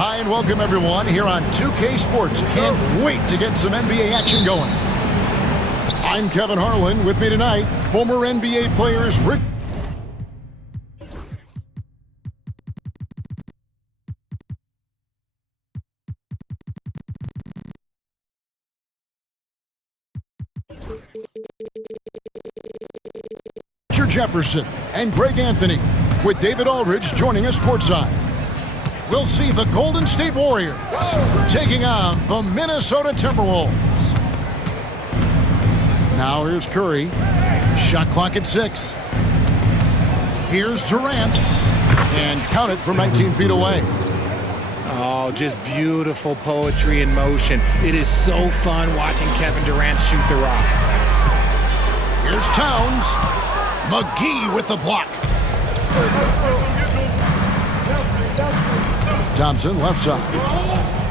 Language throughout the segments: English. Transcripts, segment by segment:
Hi and welcome everyone here on 2K Sports. Can't wait to get some NBA action going. I'm Kevin Harlan. With me tonight, former NBA players Rick Jefferson and Greg Anthony, with David Aldridge joining us courtside. We'll see the Golden State Warriors taking on the Minnesota Timberwolves. Now here's Curry. Shot clock at 6. Here's Durant. And count it from 19 feet away. Oh, just beautiful poetry in motion. It is so fun watching Kevin Durant shoot the rock. Here's Towns. McGee with the block. Thompson left side.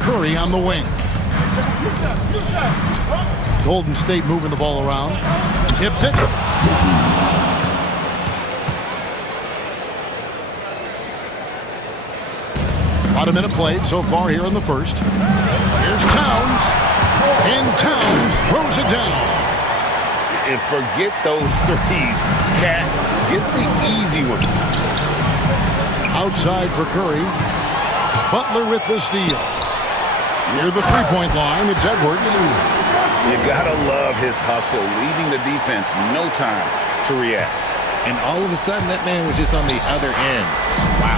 Curry on the wing. Golden State moving the ball around. Tips it. About a minute played so far here in the first. Here's Towns. And Towns throws it down. And forget those threes. Cat, get the easy ones. Outside for Curry. Butler with the steal. Near the three-point line, it's Edwards. You gotta love his hustle, leaving the defense no time to react. And all of a sudden, that man was just on the other end. Wow.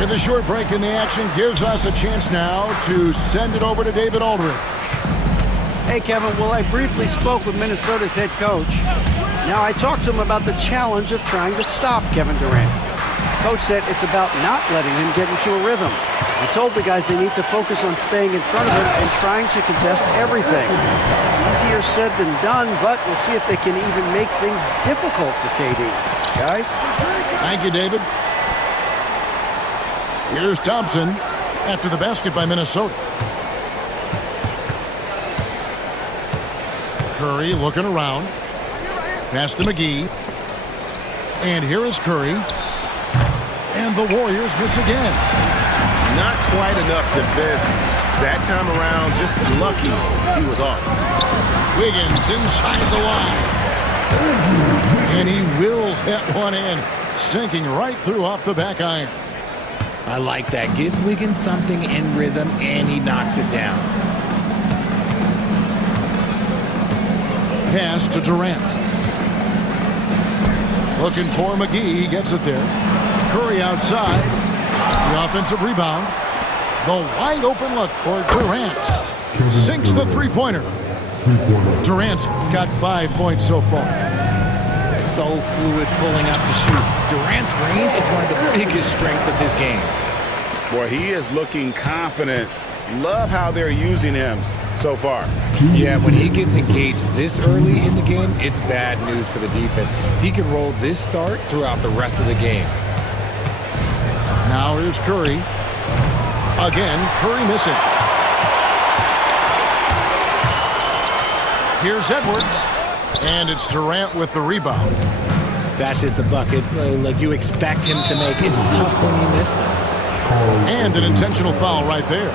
With a short break in the action, gives us a chance now to send it over to David Aldridge. Hey, Kevin. Well, I briefly spoke with Minnesota's head coach. Now, I talked to him about the challenge of trying to stop Kevin Durant. Coach said it's about not letting him get into a rhythm. I told the guys they need to focus on staying in front of him and trying to contest everything. Easier said than done, but we'll see if they can even make things difficult for KD. Guys? Thank you, David. Here's Thompson after the basket by Minnesota. Curry looking around. Pass to McGee. And here is Curry. And the Warriors miss again. Not quite enough defense. That time around, just lucky he was off. Wiggins inside the line. And he wills that one in, sinking right through off the back iron. I like that. Give Wiggins something in rhythm, and he knocks it down. Pass to Durant. Looking for McGee. He gets it there. Curry outside. The offensive rebound. The wide open look for Durant. Sinks the three-pointer. Durant's got 5 points so far. So fluid pulling up to shoot. Durant's range is one of the biggest strengths of his game. Boy, he is looking confident. Love how they're using him so far. Yeah, when he gets engaged this early in the game, it's bad news for the defense. He can roll this start throughout the rest of the game. Now here's Curry. Again, Curry missing. Here's Edwards. And it's Durant with the rebound. That's just a bucket like you expect him to make. It's tough when you miss those. And an intentional foul right there.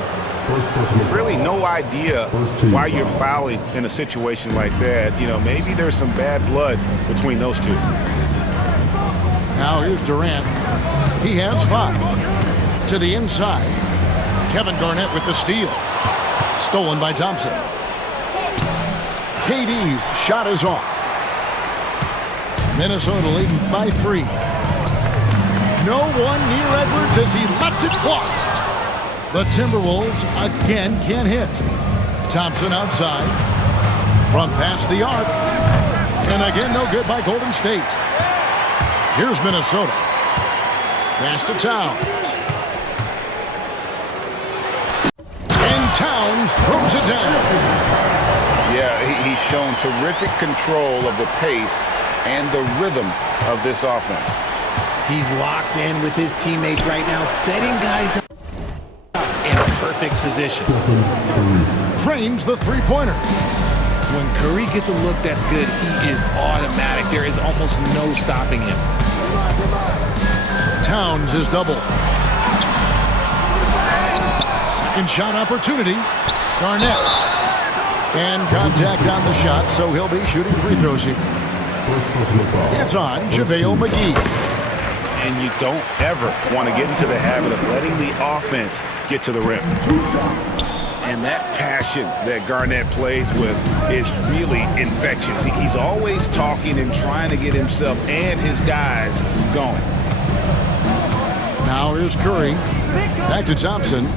Really no idea why you're fouling in a situation like that. You know, maybe there's some bad blood between those two. Now here's Durant. He has 5. To the inside. Kevin Garnett with the steal. Stolen by Thompson. KD's shot is off. Minnesota leading by 3. No one near Edwards as he lets it fly. The Timberwolves again can't hit. Thompson outside. From past the arc. And again, no good by Golden State. Here's Minnesota. Pass to Towns. And Towns throws it down. Yeah, he's shown terrific control of the pace and the rhythm of this offense. He's locked in with his teammates right now, setting guys up in perfect position. Drains the three-pointer. When Curry gets a look that's good, he is automatic. There is almost no stopping him. Towns is double. Second shot opportunity. Garnett. And contact on the shot, so he'll be shooting free throws here. It's on JaVale McGee. And you don't ever want to get into the habit of letting the offense get to the rim. And that passion that Garnett plays with is really infectious. He's always talking and trying to get himself and his guys going. Now here's Curry. Back to Thompson.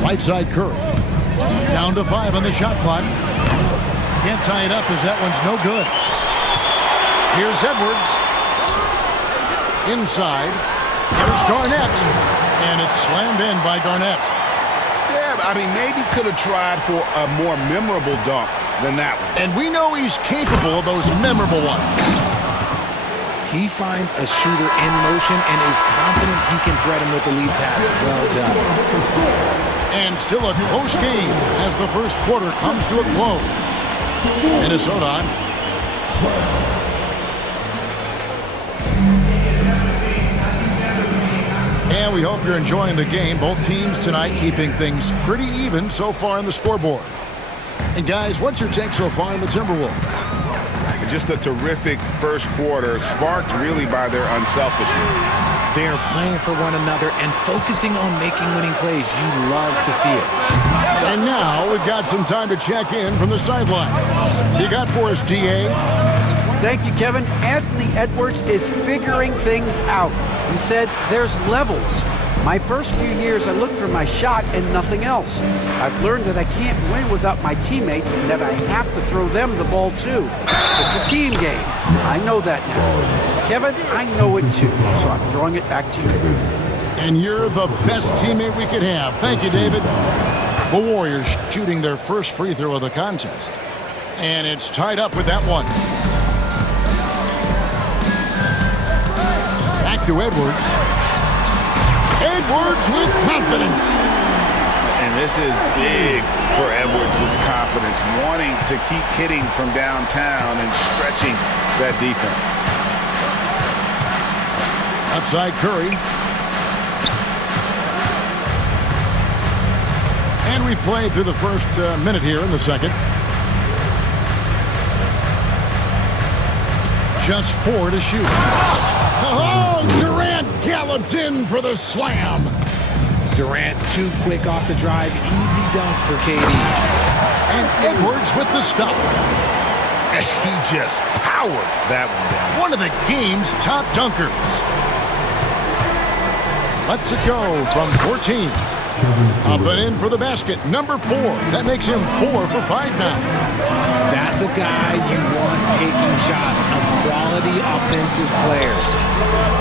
Right side Curry. Down to 5 on the shot clock. Can't tie it up as that one's no good. Here's Edwards. Inside. Here's Garnett. And it's slammed in by Garnett. Yeah, I mean, maybe could have tried for a more memorable dunk than that one. And we know he's capable of those memorable ones. He finds a shooter in motion and is confident he can thread him with the lead pass. Well done. And still a close game as the first quarter comes to a close. Minnesota. And we hope you're enjoying the game. Both teams tonight keeping things pretty even so far on the scoreboard. And guys, what's your take so far on the Timberwolves? Just a terrific first quarter, sparked really by their unselfishness. They're playing for one another and focusing on making winning plays. You love to see it. And now we've got some time to check in from the sidelines. You got for us, DA? Thank you, Kevin. Anthony Edwards is figuring things out. He said there's levels. My first few years, I looked for my shot and nothing else. I've learned that I can't win without my teammates and that I have to throw them the ball too. It's a team game. I know that now. Kevin, I know it too, so I'm throwing it back to you. And you're the best teammate we could have. Thank you, David. The Warriors shooting their first free throw of the contest. And it's tied up with that one. Back to Edwards. Edwards with confidence. And this is big for Edwards' confidence, wanting to keep hitting from downtown and stretching that defense. Outside Curry. And we've played through the first minute here in the second. Just 4 to shoot. Oh, Durant gallops in for the slam. Durant too quick off the drive. Easy dunk for KD. And Edwards with the stop. And he just powered that one down. One of the game's top dunkers. Lets it go from 14. Up and in for the basket, number 4. That makes him 4 for 5 now. That's a guy you want taking shots, a quality offensive player.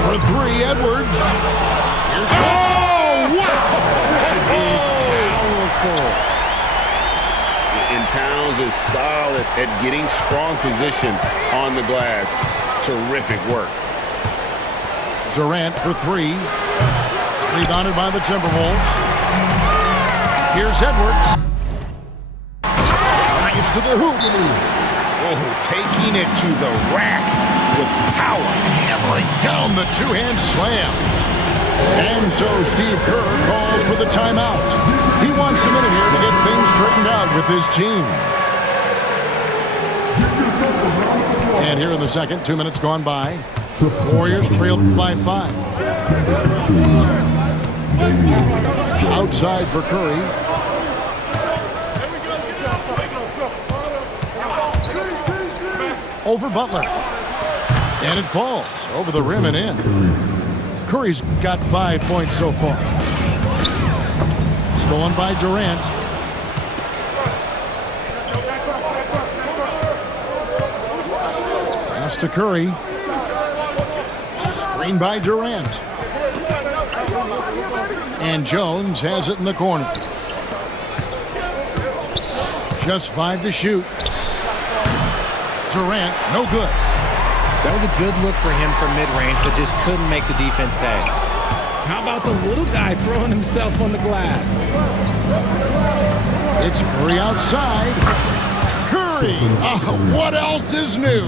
For 3, Edwards. Here's wow! That is powerful. And Towns is solid at getting strong position on the glass. Terrific work. Durant for 3. Rebounded by the Timberwolves. Here's Edwards. Drives to the hoop. Oh, taking it to the rack with power. Hammering down the two-hand slam. And so Steve Kerr calls for the timeout. He wants a minute here to get things straightened out with his team. And here in the second, 2 minutes gone by. Warriors trailed by 5. Outside for Curry. Over Butler. And it falls over the rim and in. Curry's got 5 points so far. Stolen by Durant. Pass to Curry. Screen by Durant. And Jones has it in the corner. Just 5 to shoot. Durant, no good. That was a good look for him from mid-range, but just couldn't make the defense pay. How about the little guy throwing himself on the glass? It's Curry outside. Curry! What else is new?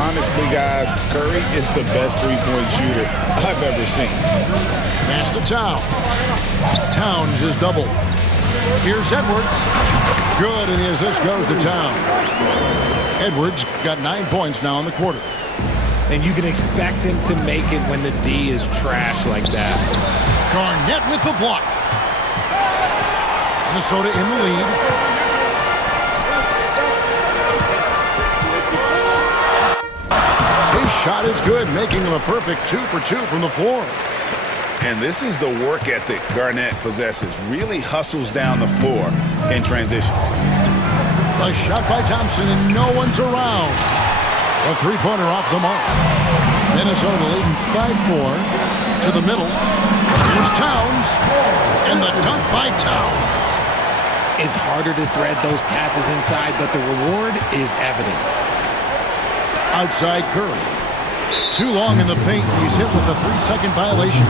Honestly, guys, Curry is the best three-point shooter I've ever seen. Pass to Towns. Towns is doubled. Here's Edwards. Good, and the assist goes to Towns. Edwards got 9 points now in the quarter. And you can expect him to make it when the D is trash like that. Garnett with the block. Minnesota in the lead. His shot is good, making him a perfect 2 for 2 from the floor. And this is the work ethic Garnett possesses. Really hustles down the floor in transition. A shot by Thompson, and no one's around. A three-pointer off the mark. Minnesota leading by 4 to the middle. Here's Towns, and the dunk by Towns. It's harder to thread those passes inside, but the reward is evident. Outside Curry. Too long in the paint, and he's hit with a 3-second violation.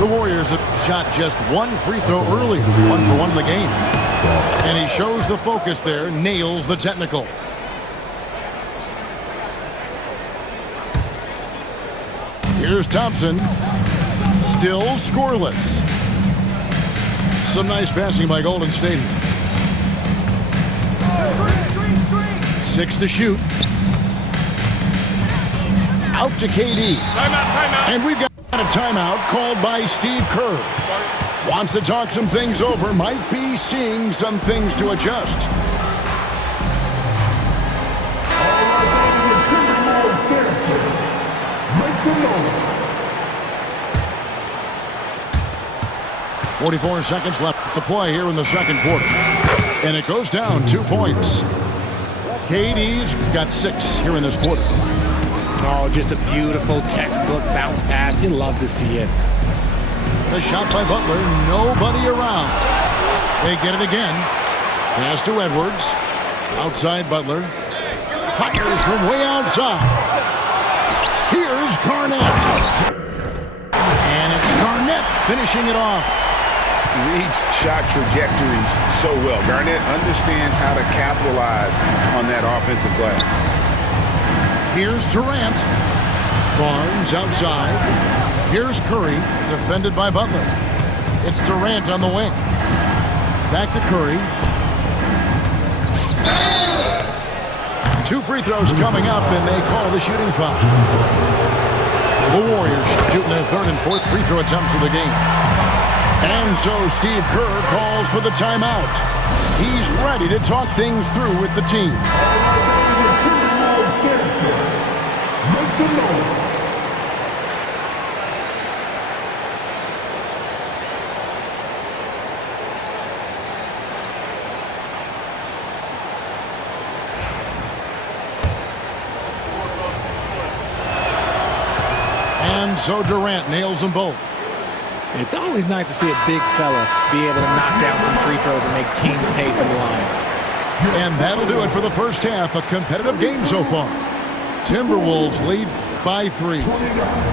The Warriors have shot just one free throw earlier, 1 for 1 in the game. And he shows the focus there, nails the technical. Here's Thompson. Still scoreless. Some nice passing by Golden State. 6 to shoot. Out to KD. Timeout. And we've got a timeout called by Steve Kerr. Wants to talk some things over. Might be seeing some things to adjust. "44 seconds left to play here in the second quarter. And it goes down 2 points. KD's got 6 here in this quarter. Oh, just a beautiful textbook bounce pass. You love to see it. The shot by Butler, nobody around. They get it again. Pass to Edwards. Outside Butler. Fires from way outside. Here's Garnett. And it's Garnett finishing it off. Reads shot trajectories so well. Garnett understands how to capitalize on that offensive glass. Here's Durant. Barnes outside. Here's Curry, defended by Butler. It's Durant on the wing. Back to Curry. 2 free throws coming up, and they call the shooting foul. The Warriors shooting their 3rd and 4th free throw attempts of the game. And so Steve Kerr calls for the timeout. He's ready to talk things through with the team. And so Durant nails them both. It's always nice to see a big fella be able to knock down some free throws and make teams pay for the line. And that'll do it for the first half. A competitive game so far. Timberwolves lead by 3.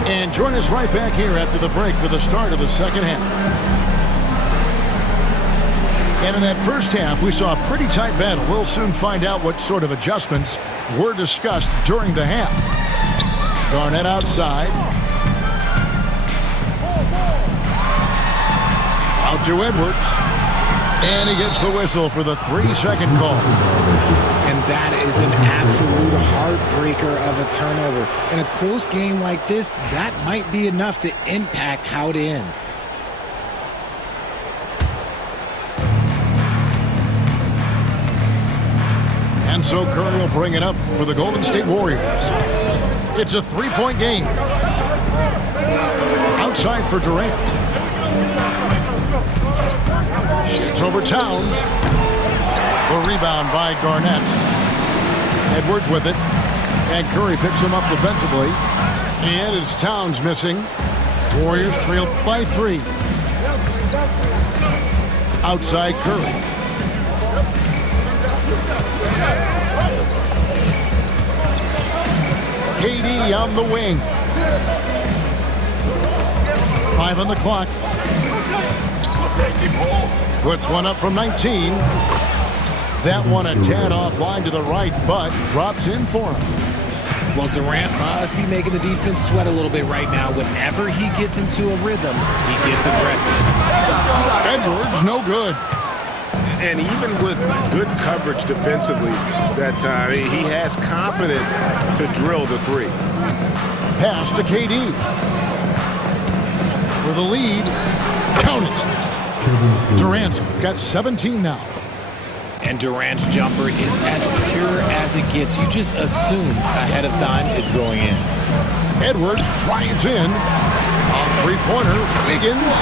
And join us right back here after the break for the start of the second half. And in that first half, we saw a pretty tight battle. We'll soon find out what sort of adjustments were discussed during the half. Garnett outside. Out to Edwards. And he gets the whistle for the 3-second call. And that is an absolute heartbreaker of a turnover. In a close game like this, that might be enough to impact how it ends. And so Curry will bring it up for the Golden State Warriors. It's a 3-point game. Outside for Durant. Shoots over Towns. The rebound by Garnett. Edwards with it. And Curry picks him up defensively. And it's Towns missing. Warriors trail by 3. Outside Curry. KD on the wing. 5 on the clock. Puts one up from 19. That one a tad offline to the right, but drops in for him. Well, Durant must be making the defense sweat a little bit right now. Whenever he gets into a rhythm, he gets aggressive. Edwards, no good. And even with good coverage defensively that time, he has confidence to drill the three. Pass to KD. For the lead. Count it. Durant's got 17 now. And Durant's jumper is as pure as it gets. You just assume ahead of time it's going in. Edwards drives in. On three-pointer, Wiggins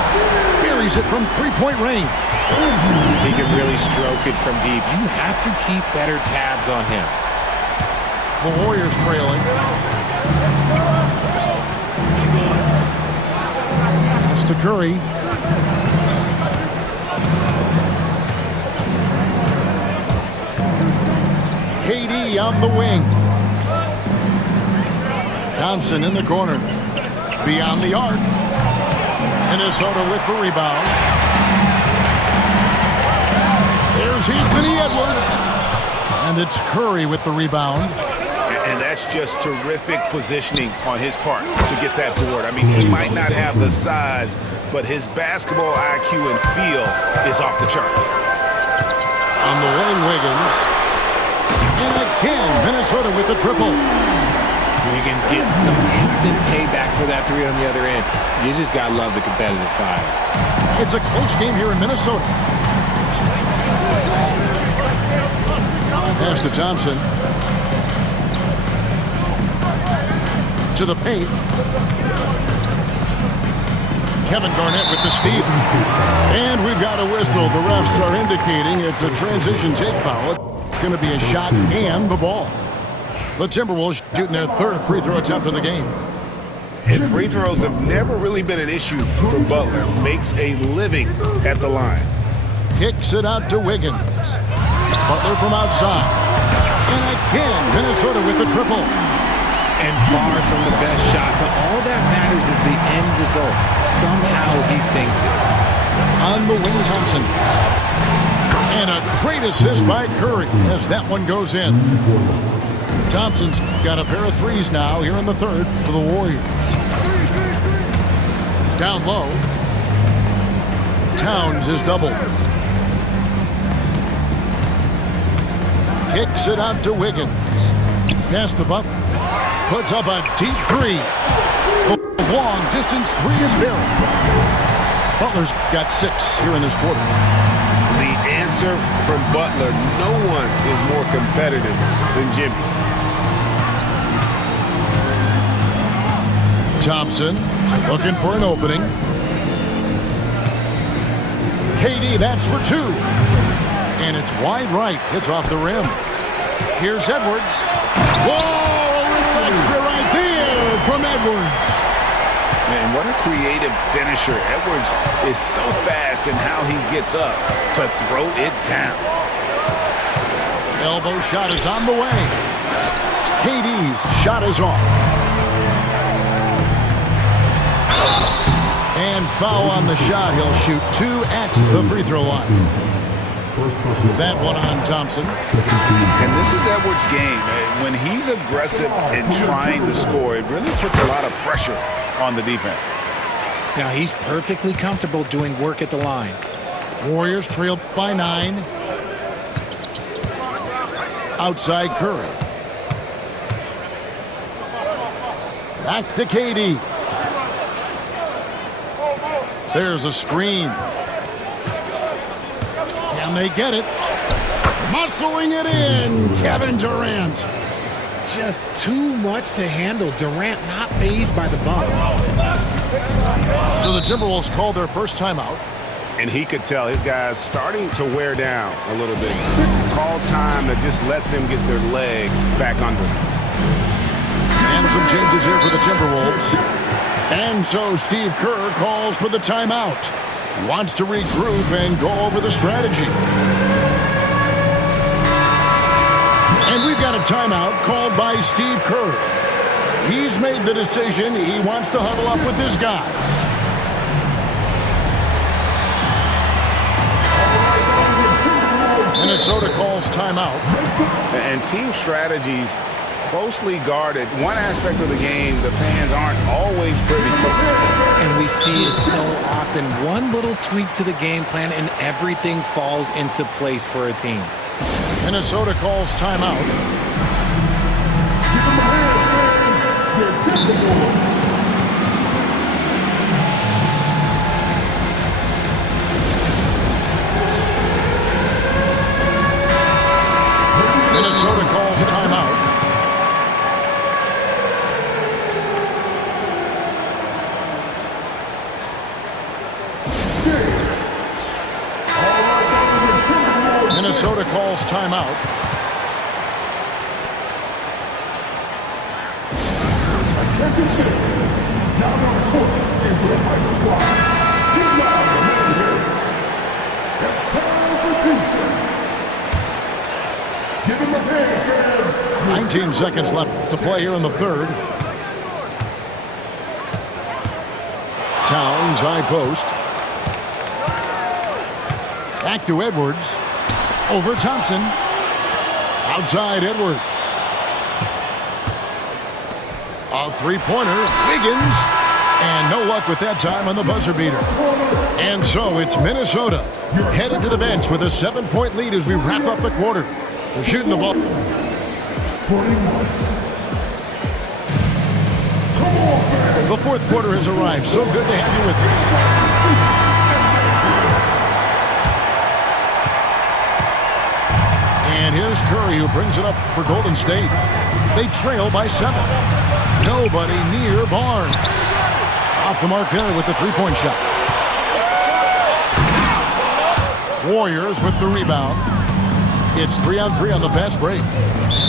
buries it from three-point range. He can really stroke it from deep. You have to keep better tabs on him. The Warriors trailing. Pass to Curry. KD on the wing. Thompson in the corner. Beyond the arc. Minnesota with the rebound. There's Anthony Edwards. And it's Curry with the rebound. And that's just terrific positioning on his part to get that board. I mean, he might not have the size, but his basketball IQ and feel is off the charts. On the wing, Wiggins. And again, Minnesota with the triple. Wiggins getting some instant payback for that three on the other end. You just got to love the competitive fire. It's a close game here in Minnesota. Pass to Thompson. To the paint. Kevin Garnett with the steal. And we've got a whistle. The refs are indicating it's a transition take foul. It's going to be a shot and the ball. The Timberwolves shooting their third free throw attempt of the game. And free throws have never really been an issue for Butler. Makes a living at the line. Kicks it out to Wiggins. Butler from outside. And again, Minnesota with the triple. And far from the best shot, but all that matters is the end result. Somehow he sinks it. On the wing, Thompson. And a great assist by Curry as that one goes in. Thompson's got a pair of threes now here in the third for the Warriors. Down low. Towns is doubled. Kicks it out to Wiggins. Pass to Butler. Puts up a deep three. The long distance three is buried. Butler's got 6 here in this quarter. The answer from Butler, no one is more competitive than Jimmy. Thompson looking for an opening. KD, that's for 2. And it's wide right. It's off the rim. Here's Edwards. Whoa! A little extra right there from Edwards. Man, what a creative finisher. Edwards is so fast in how he gets up to throw it down. Elbow shot is on the way. KD's shot is off. And foul on the shot. He'll shoot 2 at the free throw line. That one on Thompson. And this is Edwards' game. When he's aggressive and trying to score, it really puts a lot of pressure on the defense. Now he's perfectly comfortable doing work at the line. Warriors trailed by 9. Outside Curry. Back to KD. There's a screen. Can they get it? Muscling it in, Kevin Durant. Just too much to handle. Durant not fazed by the bump. So the Timberwolves called their first timeout. And he could tell his guys starting to wear down a little bit. Call time to just let them get their legs back under them. And some changes here for the Timberwolves. And so Steve Kerr calls for the timeout. He wants to regroup and go over the strategy. And we've got a timeout called by Steve Kerr. He's made the decision. He wants to huddle up with this guy. Minnesota calls timeout. And team strategies closely guarded. One aspect of the game the fans aren't always privy to. And we see it so often. One little tweak to the game plan and everything falls into place for a team. Minnesota calls timeout. Minnesota calls timeout. Minnesota calls timeout. Give him a hand, 19 seconds left to play here in the third. Towns, high post. Back to Edwards. Over Thompson. Outside Edwards. A three-pointer. Wiggins. And no luck with that time on the buzzer beater. And so it's Minnesota headed to the bench with a 7-point lead as we wrap up the quarter. They're shooting the ball. 21. The fourth quarter has arrived. So good to have you with us. And here's Curry, who brings it up for Golden State. They trail by 7. Nobody near Barnes. Off the mark there with the three-point shot. Warriors with the rebound. It's 3-on-3 on the fast break.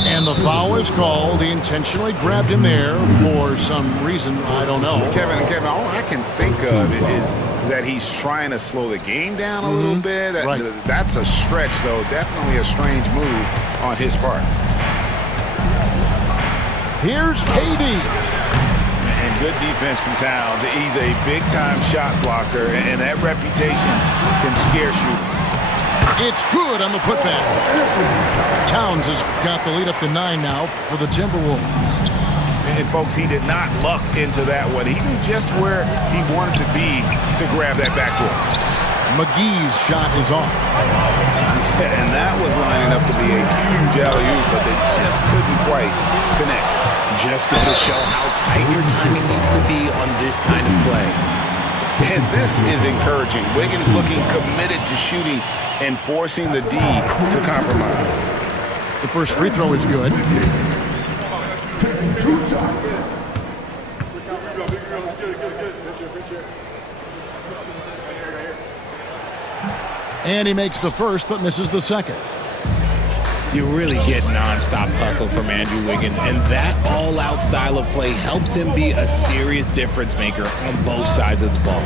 And the foul is called. He intentionally grabbed him there for some reason. I don't know. Kevin, all I can think of is that he's trying to slow the game down a little bit. Right. That's a stretch, though. Definitely a strange move on his part. Here's KD. And good defense from Towns. He's a big-time shot blocker, and that reputation can scare shooters. It's good on the putback. Towns has got the lead up to 9 now for the Timberwolves. And folks, he did not luck into that one. He knew just where he wanted to be to grab that backdoor. McGee's shot is off. And that was lining up to be a huge alley-oop, but they just couldn't quite connect. Just going to show how tight your timing needs to be on this kind of play. And this is encouraging. Wiggins looking committed to shooting and forcing the D to compromise. The first free throw is good. And he makes the first, but misses the second. You really get nonstop hustle from Andrew Wiggins, and that all-out style of play helps him be a serious difference maker on both sides of the ball.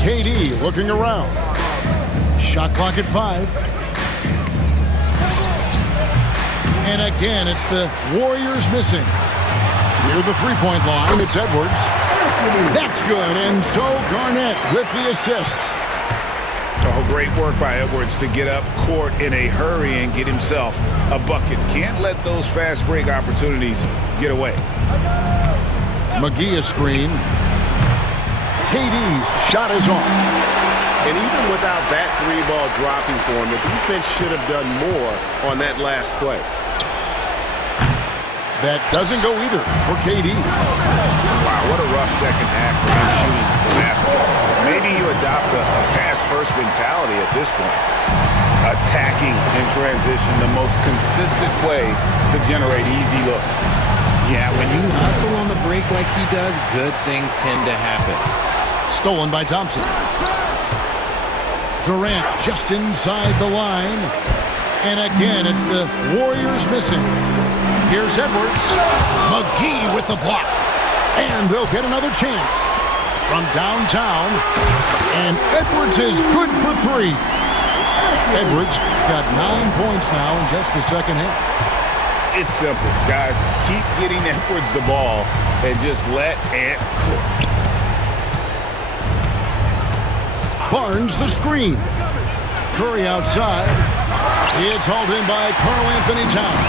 KD looking around. Shot clock at 5. And again, it's the Warriors missing. Near the three-point line, it's Edwards. That's good, and so Garnett with the assist. Oh, great work by Edwards to get up court in a hurry and get himself a bucket. Can't let those fast break opportunities get away. McGee a screen. KD's shot is off. And even without that three-ball dropping for him, the defense should have done more on that last play. That doesn't go either for KD. Wow, what a rough second half for him shooting the basketball. Maybe you adopt a pass-first mentality at this point. Attacking in transition, the most consistent way to generate easy looks. Yeah, when you hustle on the break like he does, good things tend to happen. Stolen by Thompson. Durant just inside the line. And again, it's the Warriors missing. Here's Edwards. McGee with the block. And they'll get another chance. From downtown. And Edwards is good for 3. Edwards got 9 points now in just the second half. It's simple, guys. Keep getting Edwards the ball and just let Ant cook. Barnes the screen. Curry outside. It's hauled in by Karl Anthony Towns.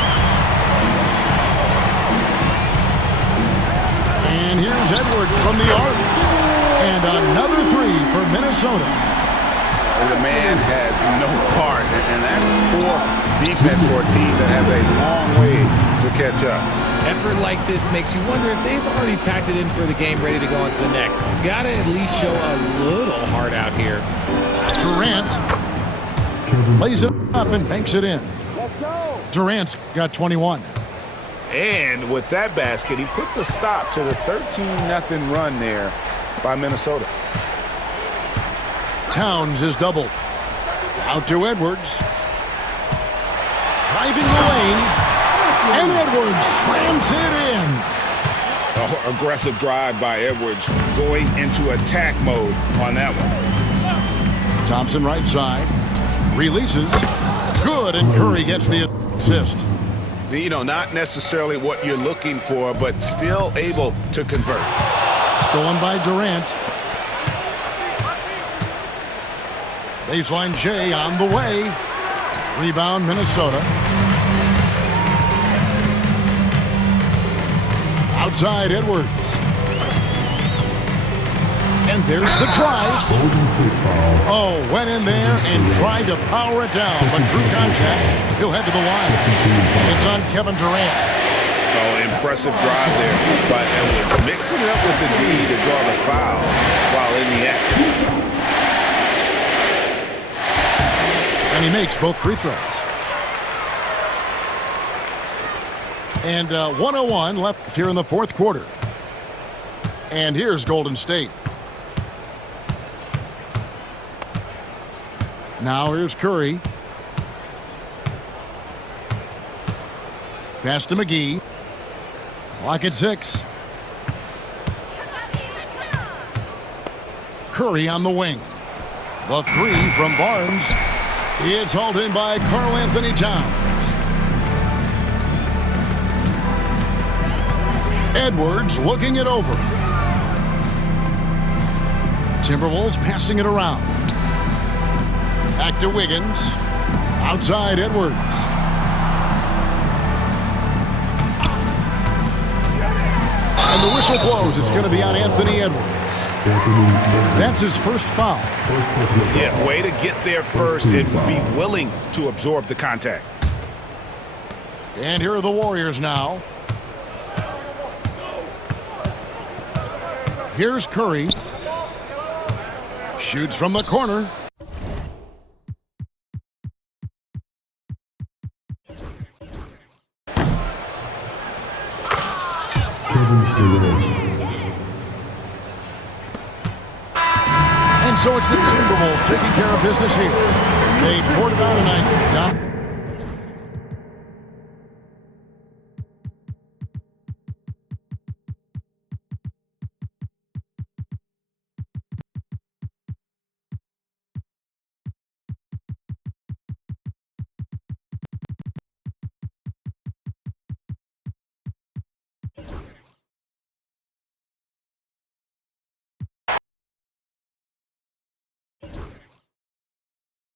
And here's Edwards from the arc. And another three for Minnesota. The man has no heart, and that's poor defense for a team that has a long way to catch up. Effort like this makes you wonder if they've already packed it in for the game, ready to go on to the next. Gotta at least show a little heart out here. Durant lays it up and banks it in. Durant's got 21. And with that basket, he puts a stop to the 13-0 run there by Minnesota. Towns is doubled. Out to Edwards. Driving the lane. And Edwards slams it in. Oh, aggressive drive by Edwards, going into attack mode on that one. Thompson right side. Releases. Good, and Curry gets the assist. You know, not necessarily what you're looking for, but still able to convert. Stolen by Durant. Baseline J on the way. Rebound Minnesota. Outside Edwards. And there's the drive. Oh, went in there and tried to power it down, but drew contact. He'll head to the line. It's on Kevin Durant. Oh, impressive drive there by Edwards. Mixing it up with the D to draw the foul while in the act. And he makes both free throws. And 1:01 left here in the fourth quarter. And here's Golden State. Now here's Curry. Pass to McGee. Clock at 6. Curry on the wing. The three from Barnes. It's hauled in by Karl Anthony Towns. Edwards looking it over. Timberwolves passing it around. Back to Wiggins. Outside Edwards. And the whistle blows. It's going to be on Anthony Edwards. That's his first foul. Yeah, way to get there first and be willing to absorb the contact. And here are the Warriors now. Here's Curry. Shoots from the corner. And so it's the Timberwolves taking care of business here. They poured it out tonight.